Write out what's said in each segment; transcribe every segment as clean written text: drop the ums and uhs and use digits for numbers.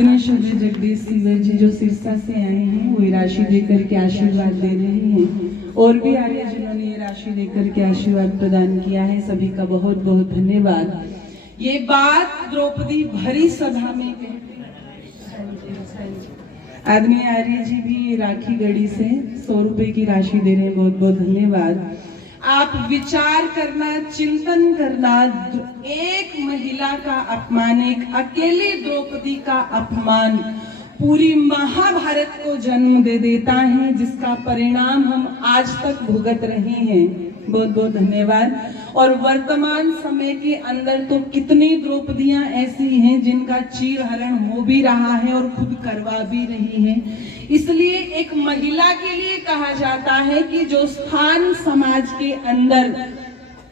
आदरणीय श्री जगदीश सिंह जी जो सिरसा से आए हैं वो ये राशि देकर के आशीर्वाद दे रहे हैं, और भी आगे जिन्होंने ये राशि देकर के आशीर्वाद प्रदान किया है, सभी का बहुत बहुत धन्यवाद। ये बात द्रौपदी भरी सभा में कहते आदरणीय आर्य जी भी राखी गढ़ी से 100 रुपए की राशि दे रहे हैं, बहुत बहुत धन्यवाद। आप विचार करना, चिंतन करना, एक महिला का अपमान, एक अकेली द्रौपदी का अपमान पूरी महाभारत को जन्म दे देता है, जिसका परिणाम हम आज तक भुगत रहे हैं। बहुत बहुत धन्यवाद। और वर्तमान समय के अंदर तो कितनी द्रौपदियां ऐसी हैं जिनका चीरहरण हो भी रहा है और खुद करवा भी रही हैं। इसलिए एक महिला के लिए कहा जाता है कि जो स्थान समाज के अंदर,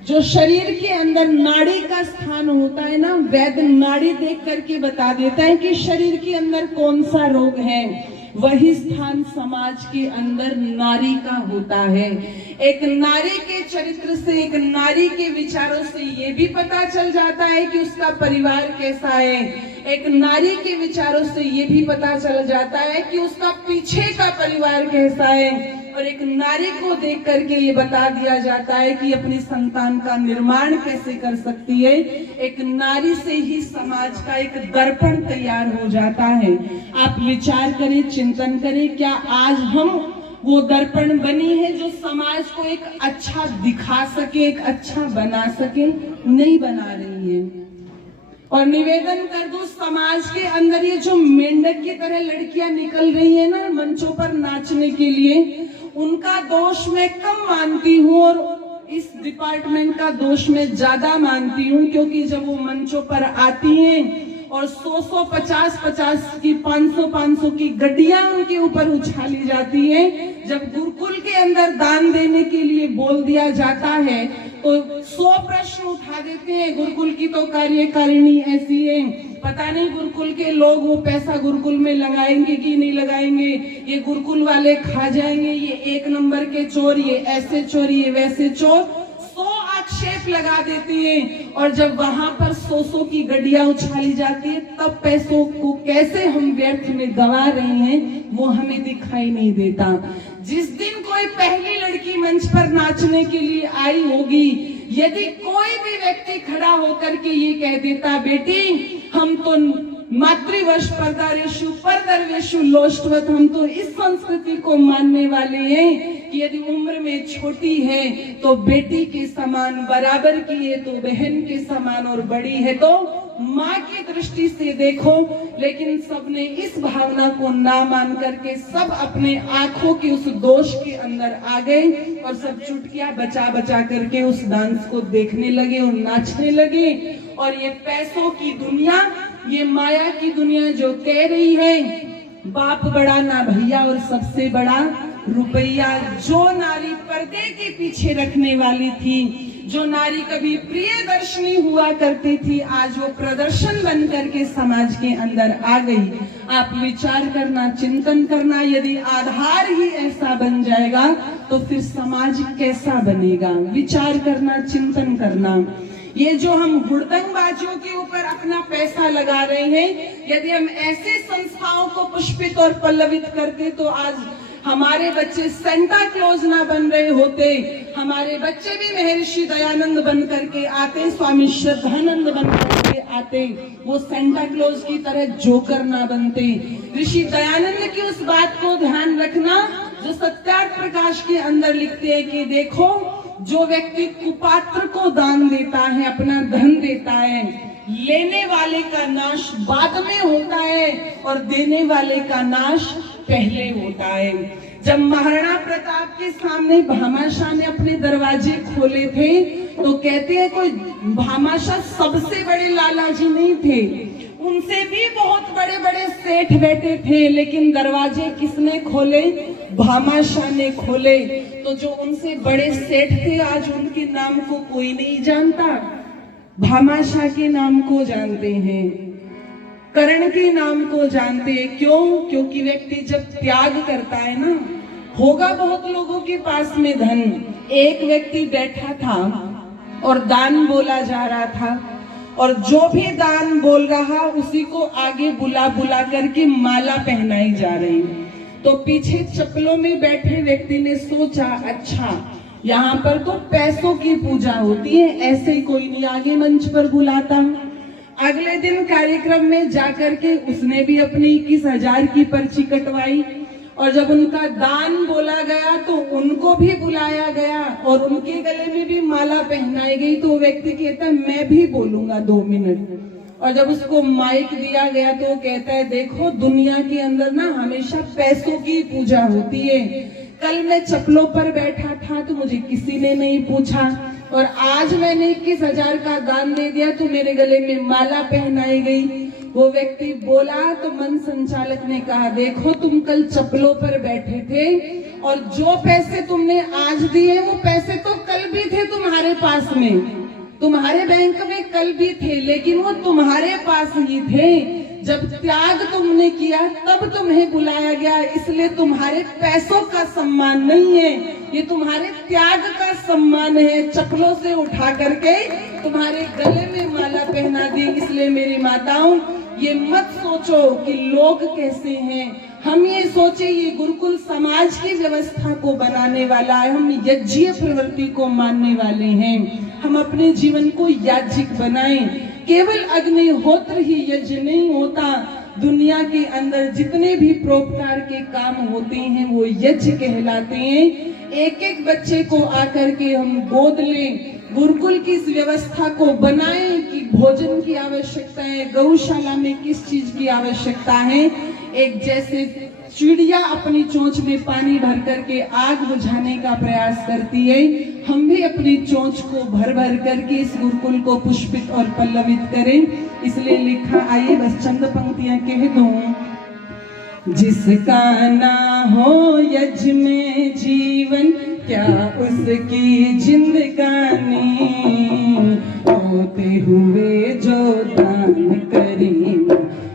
जो शरीर के अंदर नाड़ी का स्थान होता है ना, वैद्य नाड़ी देख करके बता देता है कि शरीर के अंदर कौन सा रोग है, वही स्थान समाज के अंदर नारी का होता है। एक नारी के चरित्र से, एक नारी के विचारों से ये भी पता चल जाता है कि उसका परिवार कैसा है। एक नारी के विचारों से ये भी पता चल जाता है कि उसका पीछे का परिवार कैसा है। और एक नारी को देख करके ये बता दिया जाता है कि अपनी संतान का निर्माण कैसे कर सकती है। एक नारी से ही समाज का एक दर्पण तैयार हो जाता है। आप विचार करें, चिंतन करें, क्या आज हम वो दर्पण बनी है जो समाज को एक अच्छा दिखा सके, एक अच्छा बना सके? नहीं बना रही है। और निवेदन कर दूं, समाज के अंदर ये जो मेंढक की तरह लड़कियां निकल रही है ना मंचों पर नाचने के लिए, उनका दोष मैं कम मानती हूँ और इस डिपार्टमेंट का दोष मैं ज्यादा मानती हूँ, क्योंकि जब वो मंचों पर आती हैं और 100 50 की 500 की गड्डियां उनके ऊपर उछाली जाती है, जब गुरुकुल के अंदर दान देने के लिए बोल दिया जाता है तो 100 प्रश्न उठा देते हैं। गुरुकुल की तो कार्यकारिणी ऐसी है, पता नहीं गुरुकुल के लोग वो पैसा गुरुकुल में लगाएंगे कि नहीं लगाएंगे, ये गुरुकुल वाले खा जाएंगे, ये 1 नंबर के चोर, ये ऐसे चोर, ये वैसे चोर, 100 आक्षेप लगा देती है। और जब वहां पर 100 की गड्डियां उछाली जाती है, तब पैसों को कैसे हम व्यर्थ में गंवा रहे हैं वो हमें दिखाई नहीं देता। जिस दिन कोई पहली लड़की मंच पर नाचने के लिए आई होगी, यदि कोई भी व्यक्ति खड़ा होकर के ये कह देता, बेटी हम तो मातृवश परदारेशु परदर्वेशु लोष्टवत, हम तो इस संस्कृति को मानने वाले हैं कि यदि उम्र में छोटी है तो बेटी के समान, बराबर की है तो बहन के समान, और बड़ी है तो माँ की दृष्टि से देखो। लेकिन सबने इस भावना को ना मान करके सब अपने आंखों के उस दोष के अंदर आ गए और सब चुटकियां बचा बचा करके उस डांस को देखने लगे और नाचने लगे। और ये पैसों की दुनिया, ये माया की दुनिया जो कह रही है बाप बड़ा ना भैया और सबसे बड़ा रुपया, जो नारी पर्दे के पीछे रखने वाली थी, जो नारी कभी प्रियदर्शनी हुआ करती थी, आज वो प्रदर्शन बन करके समाज के अंदर आ गई। आप विचार करना, चिंतन करना, यदि आधार ही ऐसा बन जाएगा तो फिर समाज कैसा बनेगा? विचार करना, चिंतन करना। ये जो हम हुड़दंगबाजियों के ऊपर अपना पैसा लगा रहे हैं, यदि हम ऐसे संस्थाओं को पुष्पित और पल्लवित करते तो आज हमारे बच्चे सेंटा क्लॉज ना बन रहे होते, हमारे बच्चे भी महर्षि दयानंद बन करके आते, स्वामी श्रद्धानंद बन करके आते, वो सेंटा क्लॉज की तरह जोकर ना बनते। ऋषि दयानंद की उस बात को ध्यान रखना जो सत्यार्थ प्रकाश के अंदर लिखते हैं कि देखो, जो व्यक्ति कुपात्र को दान देता है, अपना धन देता है, लेने वाले का नाश बाद में होता है और देने वाले का नाश पहले होता है। जब महाराणा प्रताप के सामने भामाशाह ने अपने दरवाजे खोले थे तो कहते हैं कोई भामाशाह सबसे बड़े लालाजी नहीं थे, उनसे भी बहुत बड़े बड़े सेठ बैठे थे, लेकिन दरवाजे किसने खोले? भामाशाह ने खोले। तो जो उनसे बड़े सेठ थे आज उनके नाम को कोई नहीं जानता, भामाशाह के नाम को जानते हैं, कर्ण के नाम को जानते हैं। क्यों? क्योंकि व्यक्ति जब त्याग करता है ना, होगा बहुत लोगों के पास में धन, एक व्यक्ति बैठा था और दान बोला जा रहा था और जो भी दान बोल रहा उसी को आगे बुला बुला करके माला पहनाई जा रही। तो पीछे चप्पलों में बैठे व्यक्ति ने सोचा, अच्छा यहाँ पर तो पैसों की पूजा होती है, ऐसे ही कोई नहीं आगे मंच पर बुलाता। अगले दिन कार्यक्रम में जाकर के उसने भी अपनी 21,000 की पर्ची कटवाई और जब उनका दान बोला गया तो उनको भी बुलाया गया और उनके गले में भी माला पहनाई गई। तो वो व्यक्ति कहता है मैं भी बोलूंगा 2 मिनट। और जब उसको माइक दिया गया तो वो कहता है देखो दुनिया के अंदर ना हमेशा पैसों की पूजा होती है। कल मैं चप्पलों पर बैठा था तो मुझे किसी ने नहीं पूछा और आज मैंने 21,000 का दान दे दिया तो मेरे गले में माला पहनाई गई। वो व्यक्ति बोला तो मन संचालक ने कहा देखो तुम कल चप्पलों पर बैठे थे और जो पैसे तुमने आज दिए वो पैसे तो कल भी थे तुम्हारे पास में, तुम्हारे बैंक में कल भी थे, लेकिन वो तुम्हारे पास ही थे। जब त्याग तुमने किया तब तुम्हें बुलाया गया, इसलिए तुम्हारे पैसों का सम्मान नहीं है, ये तुम्हारे त्याग का सम्मान है। चप्पलों से उठा करके तुम्हारे गले में माला पहना दी। इसलिए मेरी माताओं ये मत सोचो कि लोग कैसे हैं, हम ये सोचे ये गुरुकुल समाज की व्यवस्था को बनाने वाला है, हम यज्ञीय प्रवृत्ति को मानने वाले हैं। हम अपने जीवन को याज्ञिक बनाएं। केवल अग्निहोत्र ही यज्ञ नहीं होता, दुनिया के अंदर जितने भी परोपकार के काम होते हैं वो यज्ञ कहलाते हैं। एक एक बच्चे को आकर के हम गोद लें, गुरुकुल की इस व्यवस्था को बनाएं कि भोजन की आवश्यकता है, गौशाला में किस चीज की आवश्यकता है। एक जैसे चिड़िया अपनी चोंच में पानी भर करके आग बुझाने का प्रयास करती है, हम भी अपनी चोंच को भर भर करके इस गुरुकुल को पुष्पित और पल्लवित करें। इसलिए लिखा, आइए बस चंद पंक्तियां कह दूं। जिसका ना हो यज्ञ में जीवन क्या उसकी जिंदगानी, होते हुए जो दान करें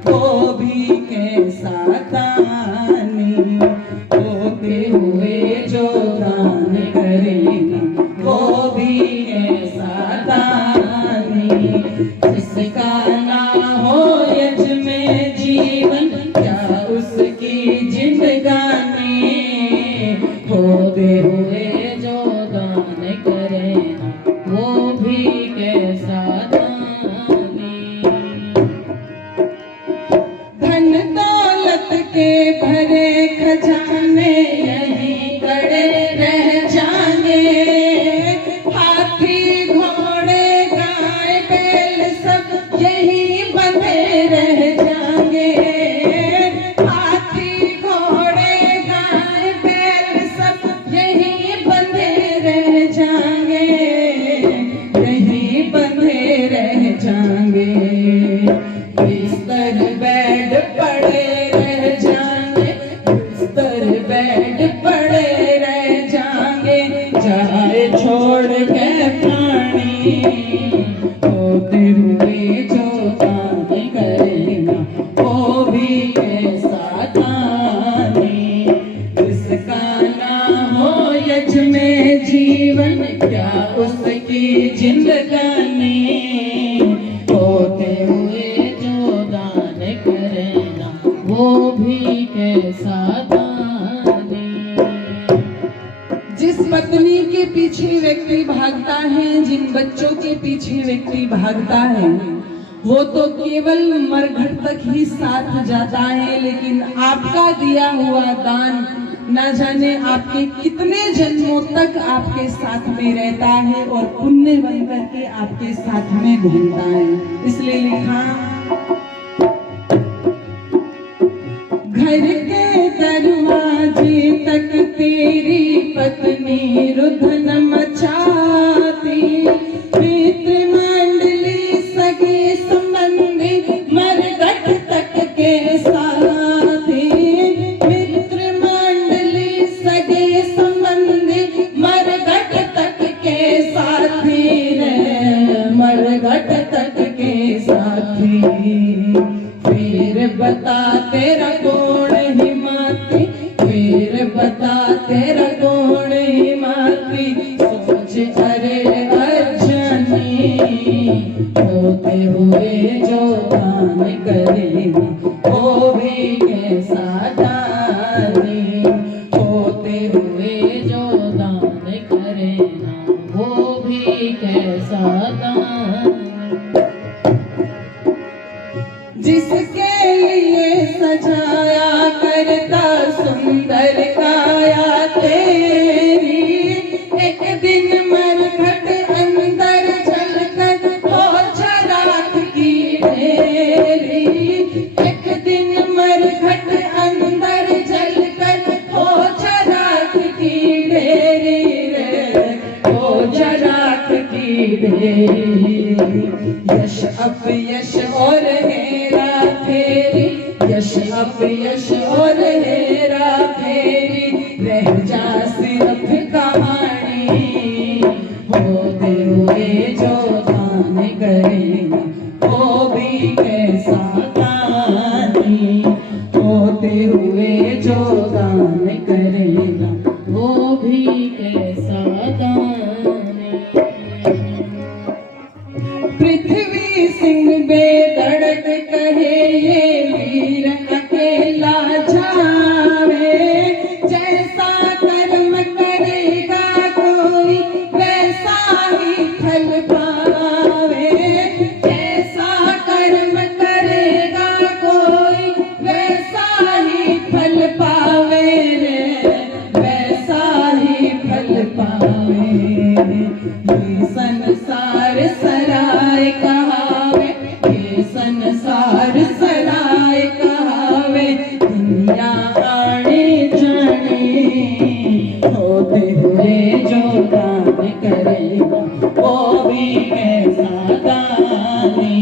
वो भी कैसा दानी, होते हुए जो दान करें वो भी कैसा दानी। जिसका ना हो यज्ञ में जीवन क्या उसकी जिंदगानी, होते हुए जो दान करे वो भी कैसा दानी। धन दौलत के भरे खजाने यहीं गड़े रह जाएंगे, हाथी घोड़े गाय बैल सब यहीं बंधे रह जाएंगे, हाथी घोड़े गाय बैल सब यहीं बंधे रह जाएंगे, यहीं बंधे रह जाएंगे। बिस्तर बेड पड़े रह जाएंगे, बिस्तर बेड पड़े रह जाएंगे, जाए छोड़ के प्राणी, होते हुए जो दान करेगा वो भी कैसा दानी। जिसका ना हो यज्ञ में जीवन क्या उसकी जिंदगानी, होते हुए जो दान करेगा वो भी कैसा दानी। जिस पत्नी के पीछे व्यक्ति भागता है, जिन बच्चों के पीछे व्यक्ति भागता है, वो तो केवल मरघट तक ही साथ जाता है, लेकिन आपका दिया हुआ दान ना जाने आपके कितने जन्मों तक आपके साथ में रहता है और पुण्य बन करके आपके साथ में घूमता है। इसलिए लिखा, घर के दरवाजे तक तेरी पत्नी रुदन मचाती, मित्र मंडली सगे संबंधी मरघट तक के साथी, मित्र मंडली सगे संबंधी मरघट तक के साथी रे, मरघट तक के साथी। फिर बता तेरा गुण हिमाती, फिर बता तेरा गुण हिमाती, सोच अरे अर्जनी, होते हुए जो दान करे वो भी कैसा दानी, होते हुए जो दान करे वो भी कैसा दान। जिसके लिए सजाया करता सुंदर काया तेरी, एक दिन मरघट अंदर जलकर हो चराग की ढेरी, एक दिन मरघट अंदर जलकर हो चराग की ढेरी रे, हो चराग की ढेरी। यश अपयश और हेरा फेरी, यश अपयश और हेरा फेरी, रह जा सिर्फ कहानी। होते हुए जो दान करेगा वो भी कैसा दानी, होते हुए जो दान करेगा वो भी कैसा दानी। पृथ्वी सिंह बेदर्द कहे ये वीर अकेला जावे, जैसा कर्म करेगा कोई वैसा ही फल पावे, जैसा कर्म करेगा कोई वैसा ही फल पावे रे, वैसा ही फल पावे। ये संसार सराय कहावे, ये संसार सराय कहावे, दुनिया आने जाने। होते हुए जो दान करेगा वो भी कैसा दानी,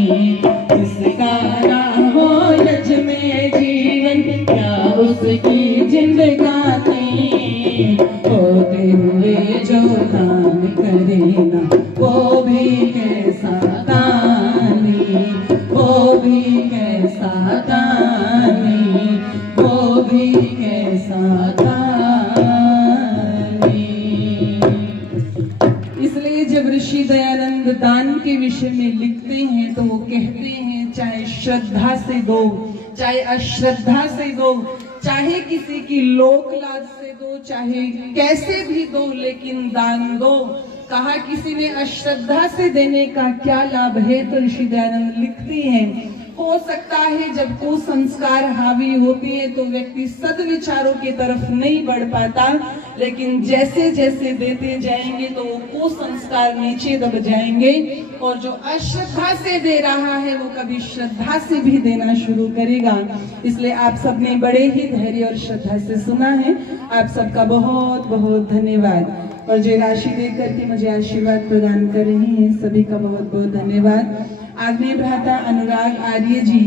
जिसका ना हो यज में जीवन क्या उसकी जिंदगानी। होते हुए जो दान करेगा वो भी कैसा दानी, वो भी कैसा दानी, वो भी कैसा दानी। इसलिए जब ऋषि दयानंद दान के विषय में लिखते हैं तो वो कहते हैं चाहे श्रद्धा से दो, चाहे अश्रद्धा से दो, चाहे किसी की लोक लाज से दो, चाहे कैसे भी दो, लेकिन दान दो। कहा किसी ने अश्रद्धा से देने का क्या लाभ है, तो ऋषि दयानंद लिखते हैं हो सकता है जब कुसंस्कार हावी होते हैं तो व्यक्ति सद्विचारों की तरफ नहीं बढ़ पाता, लेकिन जैसे जैसे देते जाएंगे तो वो कुसंस्कार नीचे दब जाएंगे, और जो अश्रद्धा से दे रहा है वो कभी श्रद्धा से भी देना शुरू करेगा। इसलिए आप सबने बड़े ही धैर्य और श्रद्धा से सुना है, आप सबका बहुत बहुत धन्यवाद। और जो राशि देकर के मुझे आशीर्वाद प्रदान कर रही हैं सभी का बहुत बहुत धन्यवाद। आग्नेय भ्राता अनुराग आर्य जी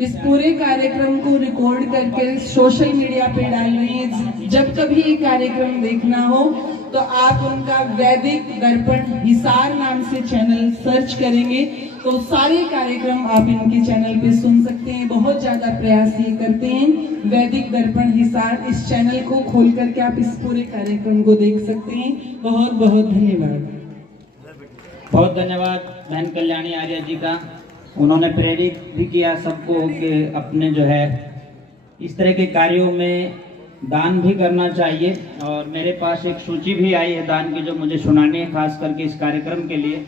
इस पूरे कार्यक्रम को रिकॉर्ड करके सोशल मीडिया पे डाल रहे हैं। जब कभी ये कार्यक्रम देखना हो तो आप उनका वैदिक दर्पण हिसार नाम से चैनल सर्च करेंगे तो सारे कार्यक्रम आप इनके चैनल पे सुन सकते हैं। बहुत ज्यादा प्रयास ये करते हैं, वैदिक दर्पण हिसार इस चैनल को खोल करके आप इस पूरे कार्यक्रम को देख सकते हैं। बहुत बहुत धन्यवाद। बहुत धन्यवाद बहन कल्याणी आर्य जी का। उन्होंने प्रेरित भी किया सबको कि अपने जो है इस तरह के कार्यों में दान भी करना चाहिए। और मेरे पास एक सूची भी आई है दान की जो मुझे सुनानी है खास करके इस कार्यक्रम के लिए।